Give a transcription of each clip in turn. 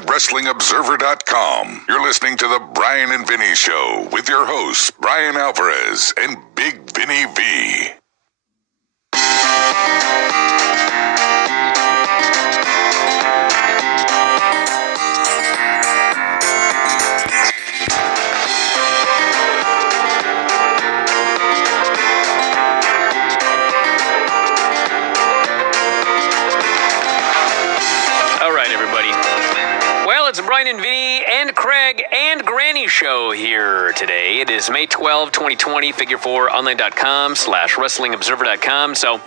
at WrestlingObserver.com. You're listening to The Brian and Vinny Show with your hosts, Brian Alvarez and Big Vinny V. It's the Brian and Vinny and Craig and Granny Show here today. It is May 12, 2020, figure4online.com/wrestlingobserver.com. So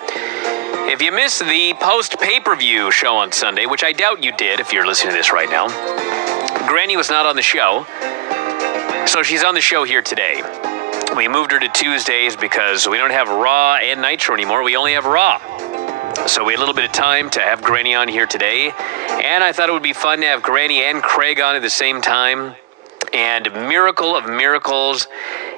if you missed the post-pay-per-view show on Sunday, which I doubt you did if you're listening to this right now, Granny was not on the show, so she's on the show here today. We moved her to Tuesdays because we don't have Raw and Nitro anymore. We only have Raw. So we had a little bit of time to have Granny on here today, and I thought it would be fun to have Granny and Craig on at the same time. And miracle of miracles,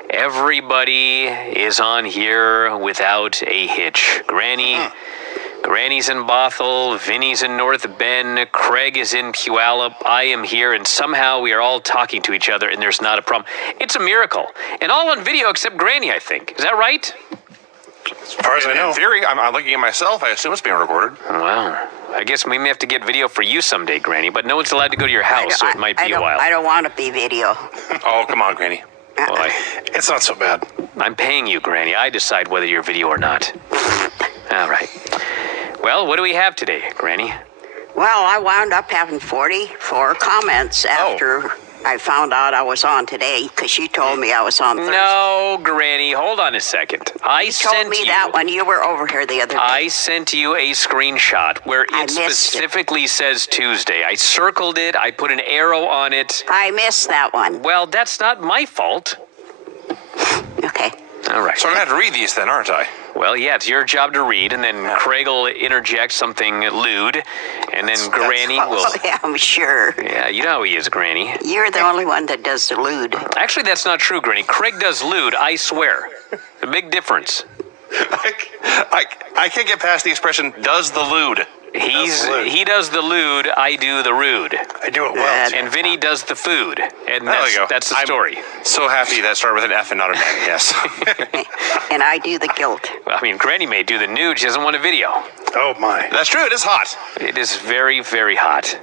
everybody is on here without a hitch. Granny's in Bothell, Vinny's in North Bend, Craig is in Puyallup, I am here, and somehow we are all talking to each other, and there's not a problem. It's a miracle. And all on video except Granny, I think. Is that right? As far as I know. In theory, I'm looking at myself. I assume it's being recorded. Wow. I guess we may have to get video for you someday, Granny, but no one's allowed to go to your house, so it might be a while. I don't want to be video. Oh, come on, Granny. Boy, It's not so bad. I'm paying you, Granny. I decide whether you're video or not. All right. Well, what do we have today, Granny? Well, I wound up having 44 comments after I found out I was on today, because you told me I was on Thursday. No, Granny, hold on a second. You told me that when you were over here the other day. I sent you a screenshot where it specifically says Tuesday. I circled it. I put an arrow on it. I missed that one. Well, that's not my fault. Okay. All right. So I'm going to have to read these then, aren't I? Well, yeah, it's your job to read, and then Craig will interject something lewd, and then Granny will... Oh, yeah, I'm sure. Yeah, you know how he is, Granny. You're the only one that does the lewd. Actually, that's not true, Granny. Craig does lewd, I swear. A big difference. I can't get past the expression, does the lewd. He does the lewd, I do the rude. I do it well. And Vinny does the food. And There we go. that's the story. So happy that started with an F and not an N, yes. And I do the guilt. Well, I mean, Granny may do the nude. She doesn't want a video. Oh, my. That's true, it is hot. It is very, very hot.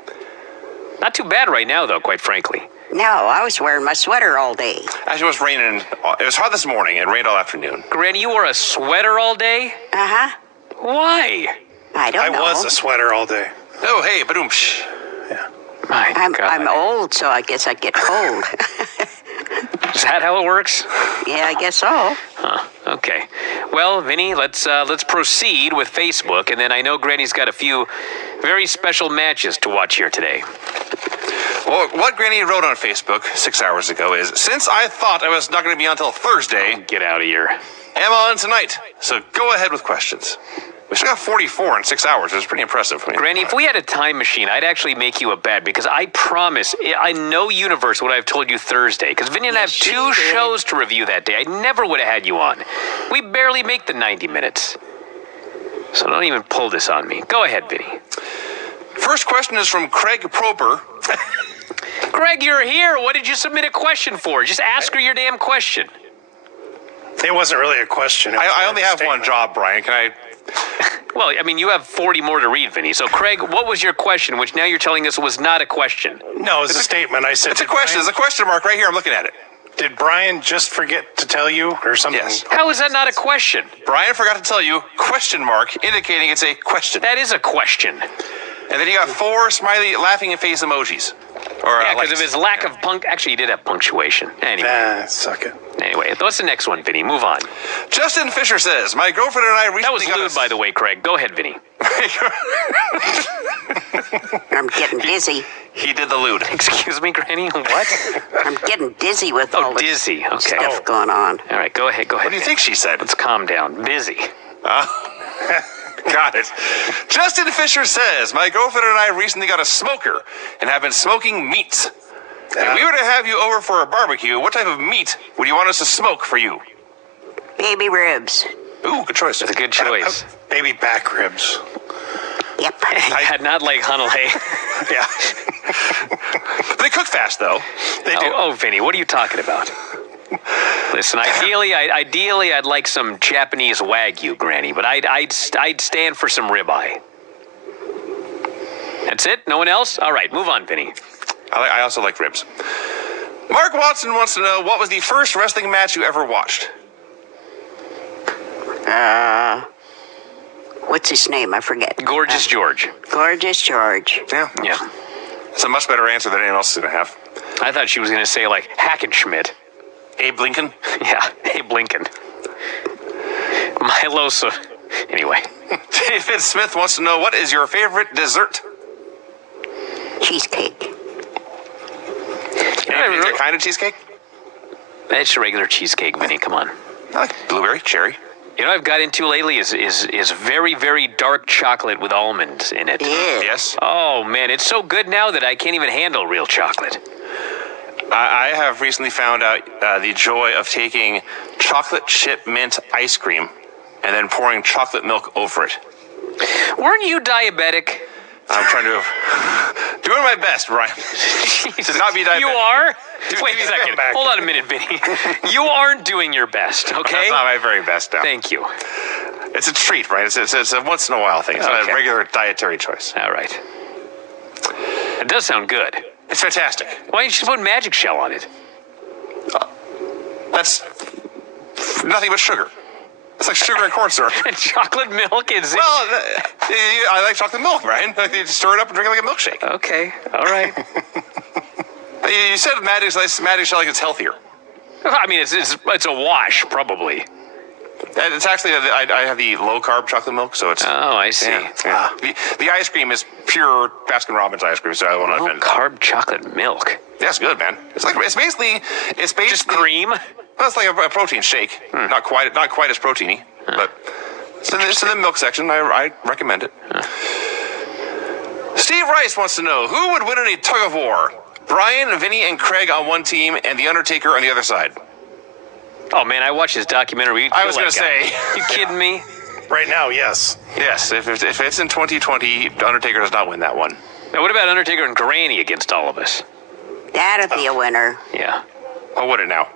Not too bad right now, though, quite frankly. No, I was wearing my sweater all day. Actually, it was raining. It was hot this morning. It rained all afternoon. Granny, you wore a sweater all day? Uh-huh. Why? I don't know. I was a sweater all day. Oh, hey, badoomsh. Yeah. My God. I'm old, so I guess I get cold. Is that how it works? Yeah, I guess so. Huh. Okay. Well, Vinny, let's proceed with Facebook, and then I know Granny's got a few very special matches to watch here today. Well, what Granny wrote on Facebook 6 hours ago is, since I thought I was not going to be on until Thursday, Get out of here. am on tonight. So go ahead with questions. We still got 44 in 6 hours. It's pretty impressive. Granny, if we had a time machine, I'd actually make you a bet, because I promise, I know universe what I've told you Thursday, because Vinny and I have two shows to review that day. I never would have had you on. We barely make the 90 minutes. So don't even pull this on me. Go ahead, Vinny. First question is from Craig Proper. Craig, you're here. What did you submit a question for? Just ask her your damn question. It wasn't really a question. I only have one job, Brian. Can I... Well, I mean, you have 40 more to read, Vinny. So, Craig, what was your question, which now you're telling us was not a question? No, it was a statement. I said, It's a question. There's a question mark right here. I'm looking at it. Did Brian just forget to tell you or something? Yes. How is that not a question? Brian forgot to tell you, question mark, indicating it's a question. That is a question. And then you got 4 smiley laughing face emojis. Or, Yeah, because of his lack of Actually, he did have punctuation. Anyway. Suck it. Anyway, what's the next one, Vinny? Move on. Justin Fisher says, my girlfriend and I recently That was lewd, by the way, Craig. Go ahead, Vinny. I'm getting dizzy. He did the lewd. Excuse me, Granny? What? I'm getting dizzy with all this dizzy. Okay. stuff going on. All right, go ahead. What do you think she said? Let's calm down. Busy. Got it. Justin Fisher says, my girlfriend and I recently got a smoker and have been smoking meats. If we were to have you over for a barbecue, what type of meat would you want us to smoke for you? Baby ribs. Ooh, good choice. That's a good choice. Baby back ribs. Yep. Not like Hanalei. Yeah. cook fast, though. They do. Oh, Vinny, what are you talking about? Listen, ideally, I'd like some Japanese Wagyu, Granny, but I'd stand for some ribeye. That's it? No one else? All right, move on, Vinny. I also like ribs. Mark Watson wants to know, what was the first wrestling match you ever watched? What's his name? I forget. Gorgeous George. Gorgeous George. Yeah. Yeah. It's a much better answer than anyone else is going to have. I thought she was going to say, like, Hackenschmidt. Abe Lincoln? Yeah, Abe Lincoln. Milo, so... Anyway. David Smith wants to know, what is your favorite dessert? Cheesecake. Any particular kind of cheesecake? That's regular cheesecake, Vinny, come on. I like blueberry, cherry. You know what I've got into lately is very, very dark chocolate with almonds in it. Yeah. Yes. Oh, man, it's so good now that I can't even handle real chocolate. I have recently found out the joy of taking chocolate chip mint ice cream and then pouring chocolate milk over it. Weren't you diabetic? I'm trying to... doing my best, Brian. Jesus. To not be diabetic. You are? Dude, Wait a come second. back. Hold on a minute, Vinny. You aren't doing your best, okay? That's not my very best now. Thank you. It's a treat, right? It's a once in a while thing. It's not Okay. a regular dietary choice. All right. It does sound good. It's fantastic. Why didn't you put magic shell on it? That's nothing but sugar. It's like sugar and corn syrup. And chocolate milk is Well, I like chocolate milk, Brian. Like, you just stir it up and drink it like a milkshake. Okay, all right. You said magic shell like it's healthier. I mean, it's a wash, probably. And it's actually, I have the low-carb chocolate milk, so it's... Oh, I see. Yeah. The ice cream is pure Baskin-Robbins ice cream, so I won't Low offend. carb chocolate milk. That's good, man. It's basically Just cream? Well, it's like a protein shake. Not quite as proteiny, but it's in the milk section. I recommend it. Steve Rice wants to know, who would win in a tug of war? Brian, Vinny, and Craig on one team, and The Undertaker on the other side. Oh, man, I watched his documentary. I was going to say. You kidding me? Right now, yes. Yes, if it's in 2020, The Undertaker does not win that one. Now, what about Undertaker and Granny against all of us? That'd be a winner. Yeah. Oh, would it now?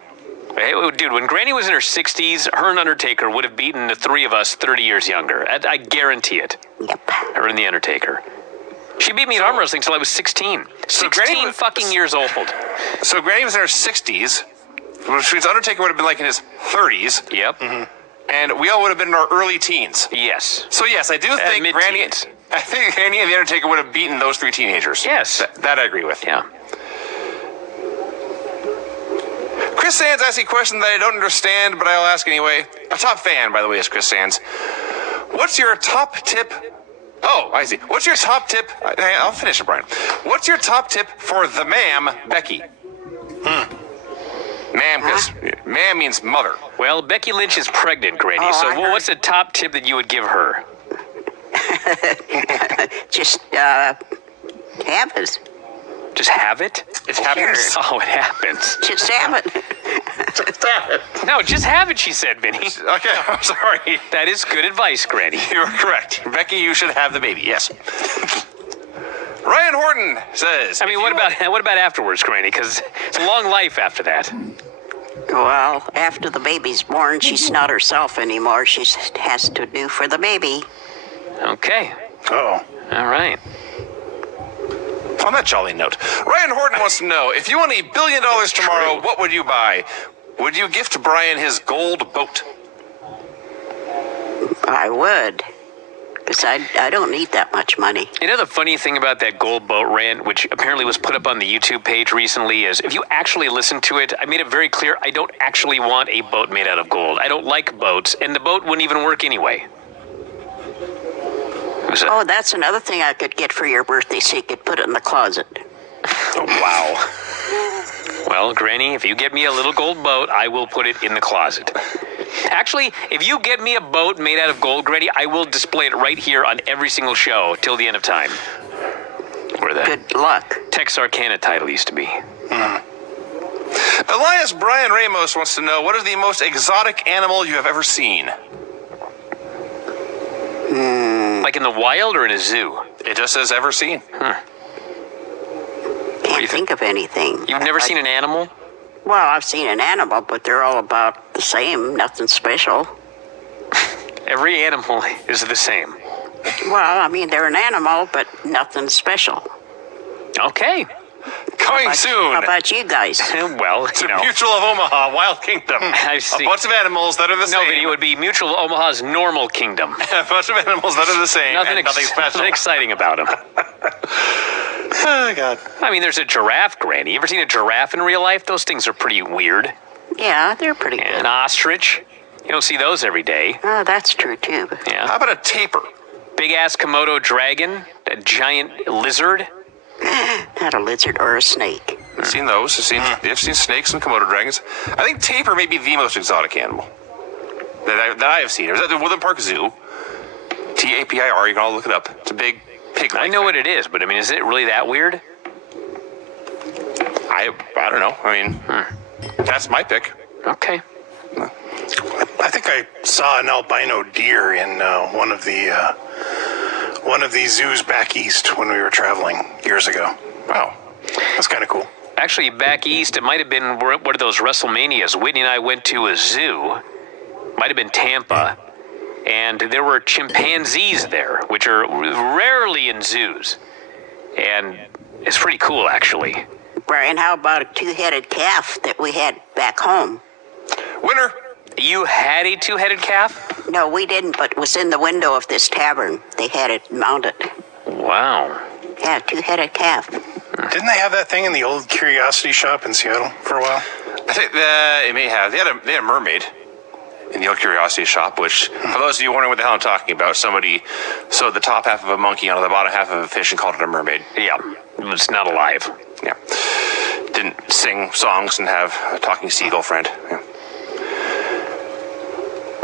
Hey, dude, when Granny was in her 60s, her and Undertaker would have beaten the three of us 30 years younger. I guarantee it. Yep. Her and the Undertaker. She beat me in arm wrestling until I was 16. So 16 fucking years old. So Granny was in her 60s, which means Undertaker would have been like in his 30s, Yep. and we all would have been in our early teens. Yes. So yes, I do think Granny. mid-teens. I think Granny and the Undertaker would have beaten those three teenagers. Yes. That I agree with. Yeah. Chris Sands asked a question that I don't understand, but I'll ask anyway. A top fan, by the way, is Chris Sands. What's your top tip? Oh, I see. What's your top tip? I'll finish it, Brian. What's your top tip for the ma'am, Becky? Ma'am, because ma'am means mother. Well, Becky Lynch is pregnant, Granny, Oh, so I heard. what's the top tip that you would give her? Just have it. Just have it? It happens. Sure. Oh, it happens. Just have it. No, just have it, she said, Vinny. Okay, I'm sorry. That is good advice, Granny. You're correct. Becky, you should have the baby, yes. Ryan Horton says... I mean, what about afterwards, Granny? Because it's a long life after that. Well, after the baby's born, she's not herself anymore. She has to do for the baby. Okay. Oh. All right. On that jolly note, Ryan Horton wants to know, if you won $1 billion tomorrow, what would you buy? Would you gift Brian his gold boat? I would. Because I don't need that much money. You know the funny thing about that gold boat rant, which apparently was put up on the YouTube page recently, is if you actually listen to it, I made it very clear I don't actually want a boat made out of gold. I don't like boats, and the boat wouldn't even work anyway. Oh, that's another thing I could get for your birthday, so you could put it in the closet. Oh, wow. Well, Granny, if you get me a little gold boat, I will put it in the closet. Actually, if you get me a boat made out of gold, Granny, I will display it right here on every single show till the end of time. Where the Good luck. Texarkana title used to be. Elias Brian Ramos wants to know, what is the most exotic animal you have ever seen? Like in the wild or in a zoo? It just says ever seen. Can't think of anything. You've never seen an animal? Well, I've seen an animal, but they're all about the same. Nothing special. Every animal is the same. Well, I mean, they're an animal, but nothing special. Okay. Coming How soon about you guys? Well, to Mutual of Omaha, Wild Kingdom. I see. A bunch of animals that are the No, same. Vinny, it would be Mutual Omaha's normal kingdom. A bunch of animals that are the same. Nothing, and nothing special. nothing exciting about them. Oh, God. I mean, there's a giraffe, Granny. You ever seen a giraffe in real life? Those things are pretty weird. Yeah, they're pretty good. An ostrich. You don't see those every day. Oh, that's true, too. Yeah. How about a tapir? Big-ass Komodo dragon. A giant lizard. Not a lizard or a snake. I've seen those. I've seen snakes and Komodo dragons. I think tapir may be the most exotic animal that I have seen. It was at the Woodland Park Zoo. TAPIR, you can all look it up. It's a big pig-like I know thing. what it is, but I mean, is it really that weird? I don't know. I mean, that's my pick. Okay. I think I saw an albino deer in one of the zoos back east when we were traveling years ago. Wow. That's kind of cool. Actually, back east, it might have been one of those WrestleManias. Whitney and I went to a zoo. Might have been Tampa. And there were chimpanzees there, which are rarely in zoos. And it's pretty cool, actually. Brian, how about a two-headed calf that we had back home? Winner. You had a two-headed calf? No, we didn't, but it was in the window of this tavern. They had it mounted. Wow. Yeah, two-headed calf. Didn't they have that thing in the old curiosity shop in Seattle for a while? I think it may have. They had a mermaid in the old curiosity shop, which, for those of you wondering what the hell I'm talking about, somebody sewed the top half of a monkey onto the bottom half of a fish and called it a mermaid. Yeah. It's not alive. Yeah. Didn't sing songs and have a talking seagull friend. Yeah.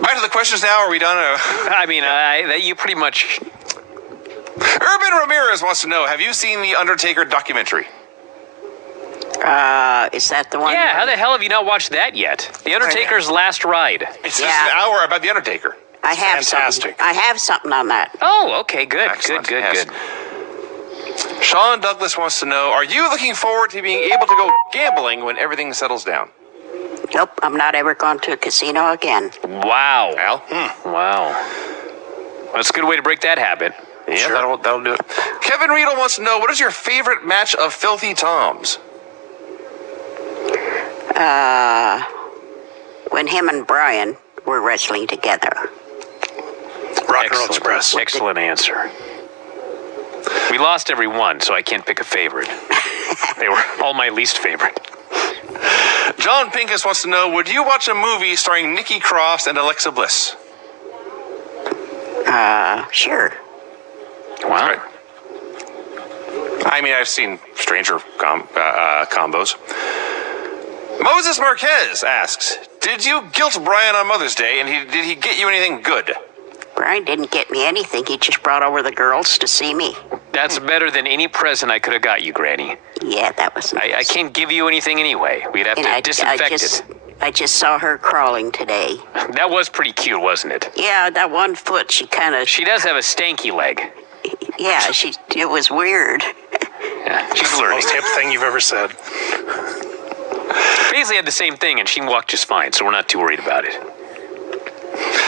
Back to the questions now. Are we done? I mean, you pretty much... Urban Ramirez wants to know, have you seen the Undertaker documentary? Is that the one? Yeah, how the hell have you not watched that yet? The Undertaker's Last Ride. It's Yeah. just an hour about the Undertaker. I have Fantastic. something. I have something on that. Oh, okay, good, Excellent, good, yes. good. Sean Douglas wants to know, are you looking forward to being able to go gambling when everything settles down? Nope, I'm not ever going to a casino again. Wow. Al? Wow. That's a good way to break that habit. Yeah, Sure. that'll do it. Kevin Riedel wants to know, what is your favorite match of Filthy Toms? When him and Brian were wrestling together. Rock and Roll Express. Excellent answer. We lost every one, so I can't pick a favorite. They were all my least favorite. John Pincus wants to know, would you watch a movie starring Nikki Cross and Alexa Bliss? Sure. Wow. Right. I mean, I've seen stranger combos. Moses Marquez asks, did you guilt Brian on Mother's Day, and did he get you anything good? Brian didn't get me anything. He just brought over the girls to see me. That's better than any present I could have got you, Granny. Yeah, that was nice. I can't give you anything anyway. We'd have And to disinfect it. I just saw her crawling today. That was pretty cute, wasn't it? Yeah, that one foot, she kind of... She does have a stanky leg. Yeah, it was weird. Yeah, she's learning. Most hip thing you've ever said. Paisley had the same thing, and she walked just fine, so we're not too worried about it.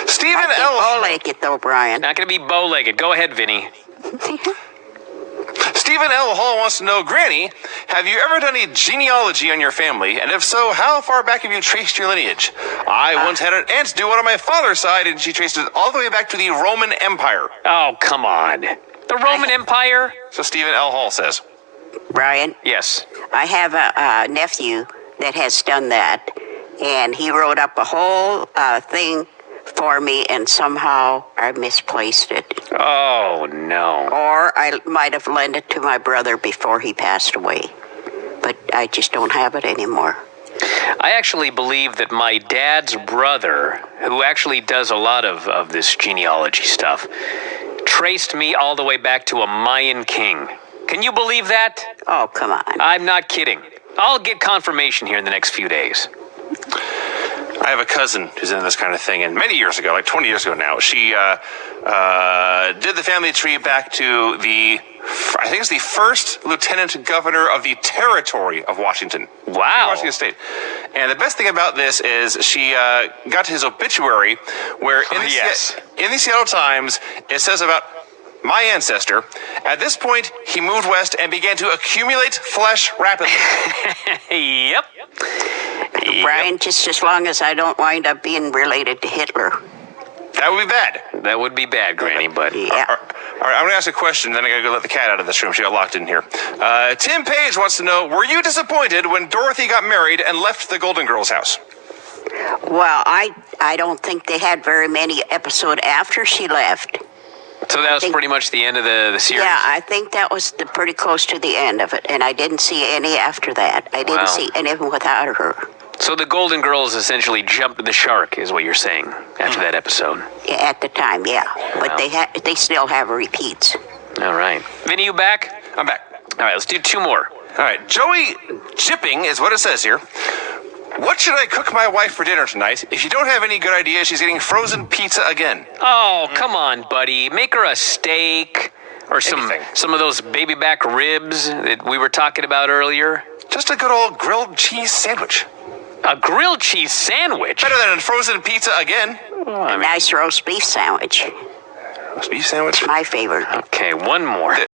Stephen I L. can bow-leg it, though, Brian. Not going to be bow-legged. Go ahead, Vinny. Stephen L. Hall wants to know, Granny, have you ever done a genealogy on your family? And if so, how far back have you traced your lineage? I once had an aunt do one on my father's side, and she traced it all the way back to the Roman Empire. Oh, come on. The Roman Empire? So Stephen L. Hall says. Brian, Yes. I have a nephew that has done that, and he wrote up a whole thing for me, and somehow I misplaced it. Oh, no. Or I might have lent it to my brother before he passed away. But I just don't have it anymore. I actually believe that my dad's brother, who actually does a lot of this genealogy stuff, traced me all the way back to a Mayan king. Can you believe that? Oh, come on. I'm not kidding. I'll get confirmation here in the next few days. I have a cousin who's into this kind of thing, and many years ago, like 20 years ago now, she did the family tree back to the I think it's the first lieutenant governor of the territory of Washington. Wow. Washington State. And the best thing about this is she got his obituary where in the Seattle Times, it says about my ancestor. At this point, he moved west and began to accumulate flesh rapidly. Yep. Brian, just as long as I don't wind up being related to Hitler. That would be bad. That would be bad, Granny, but... Yeah. All right, I'm going to ask a question, then I got to go let the cat out of this room. She got locked in here. Tim Page wants to know, were you disappointed when Dorothy got married and left the Golden Girls house? Well, I don't think they had very many episodes after she left. So that was pretty much the end of the series? Yeah, I think that was pretty close to the end of it, and I didn't see any after that. I didn't see anything without her. So the Golden Girls essentially jumped the shark, is what you're saying, after that episode? Yeah, at the time, yeah. But they still have repeats. All right. Vinny, you back? I'm back. All right, let's do 2 more. All right, Joey Jipping is what it says here. What should I cook my wife for dinner tonight? If you don't have any good ideas, she's getting frozen pizza again. Oh, come on, buddy. Make her a steak or some of those baby back ribs that we were talking about earlier. Just a good old grilled cheese sandwich. A grilled cheese sandwich? Better than a frozen pizza again. A nice roast beef sandwich. Roast beef sandwich? My favorite. Okay, one more.